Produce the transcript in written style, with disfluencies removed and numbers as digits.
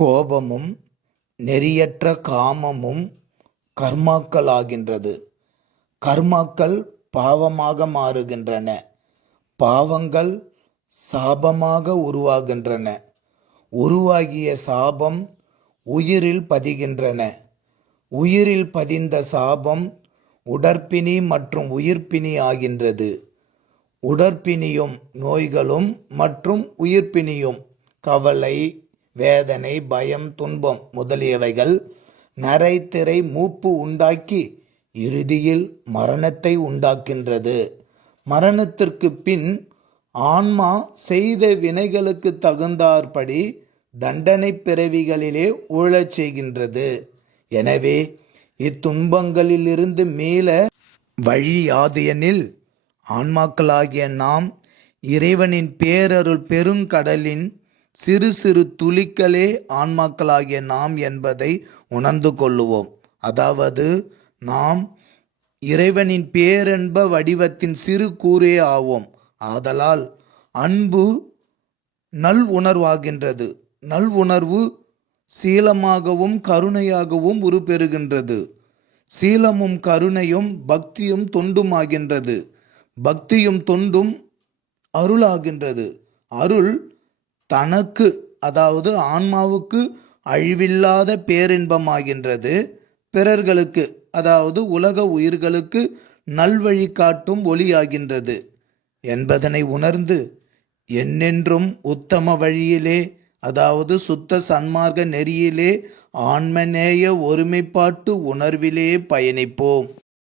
கோபமும் நெறியற்ற காமமும் கர்மாக்களாகின்றது. கர்மாக்கள் பாவமாக மாறுகின்றன. பாவங்கள் சாபமாக உருவாகின்றன. உருவாகிய சாபம் உயிரில் பதிகின்றன. உயிரில் பதிந்த சாபம் உடற்பிணி மற்றும் உயிர்ப்பிணி ஆகின்றது. உடற்பிணியும் நோய்களும் மற்றும் உயிர்ப்பிணியும் கவலை, வேதனை, பயம், துன்பம் முதலியவைகள் நரை, திரை, மூப்பு உண்டாக்கி இறுதியில் மரணத்தை உண்டாக்கின்றது. மரணத்திற்கு பின் ஆன்மா செய்த வினைகளுக்கு தகுந்தாற்படி தண்டனை பிறவிகளிலே ஊழச் செய்கின்றது. எனவே இத்துன்பங்களிலிருந்து மீள வழி யாது எனில், ஆன்மாக்களாகிய நாம் இறைவனின் பேரருள் பெருங்கடலின் சிறு சிறு துளிகளே ஆன்மாக்களாகிய நாம் என்பதை உணர்ந்து கொள்ளுவோம். அதாவது நாம் இறைவனின் பேரன்ப வடிவத்தின் சிறு கூறே ஆவோம். ஆதலால் அன்பு நல் உணர்வாகின்றது. நல் உணர்வு சீலமாகவும் கருணையாகவும் உருப்பெறுகின்றது. சீலமும் கருணையும் பக்தியும் தொண்டுமாகின்றது. பக்தியும் தொண்டும் அருளாகின்றது. அருள் தனக்கு, அதாவது ஆன்மாவுக்கு அழிவில்லாத பேரின்பமாகின்றது. பிறர்களுக்கு, அதாவது உலக உயிர்களுக்கு நல்வழி காட்டும் ஒளியாகின்றது என்பதனை உணர்ந்து என்னென்றும் உத்தம வழியிலே, அதாவது சுத்த சன்மார்க்க நெறியிலே, ஆன்மநேய ஒருமைப்பாட்டு உணர்விலே பயணிப்போம்.